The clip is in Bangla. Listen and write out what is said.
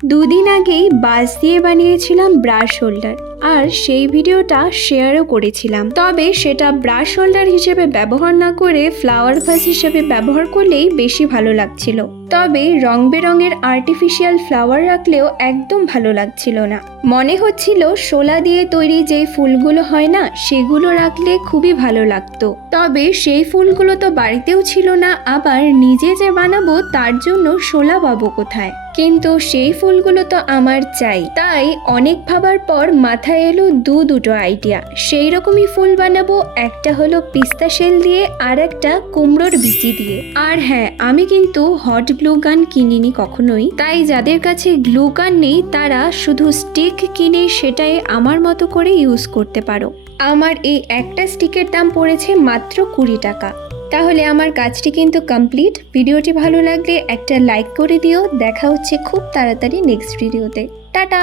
দুদিন আগেই বাঁশ দিয়ে বানিয়েছিলাম ব্রাশ হোল্ডার, আর সেই ভিডিওটা শেয়ারও করেছিলাম। তবে সেটা ব্রাশ হোল্ডার হিসেবে ব্যবহার না করে ফ্লাওয়ার ভাস হিসেবে ব্যবহার করলেই বেশি ভালো লাগছিল। তবে রং বেরঙের আর্টিফিশিয়াল ফ্লাওয়ার রাখলেও একদম ভালো লাগছিল না। মনে হচ্ছিল শোলা দিয়ে তৈরি যেই ফুলগুলো হয় না, সেগুলো রাখলে খুবই ভালো লাগতো। তবে সেই ফুলগুলো তো বাড়িতেও ছিল না, আবার নিজে যে বানাবো তার জন্য শোলা পাবো কোথায়? কিন্তু সেই ফুলগুলো তো আমার চাই। তাই অনেক ভাবার পর মাথায় এলো দুটো আইডিয়া। সেই রকমই ফুল বানাবো। একটা হলো পিস্তা শেল দিয়ে, আর একটা কুমড়োর বিচি দিয়ে। আর হ্যাঁ, আমি কিন্তু হট গ্লু গান কিনিনি কখনোই। তাই যাদের কাছে গ্লু গান নেই তারা শুধু স্টিক কিনে সেটাই আমার মতো করে ইউজ করতে পারো। আমার এই একটা স্টিকের দাম পড়েছে মাত্র 20 টাকা। তাহলে আমার কাজটি কিন্তু কমপ্লিট। ভিডিওটি ভালো লাগলে একটা লাইক করে দিও। দেখা হচ্ছে খুব তাড়াতাড়ি নেক্সট ভিডিওতে। টাটা।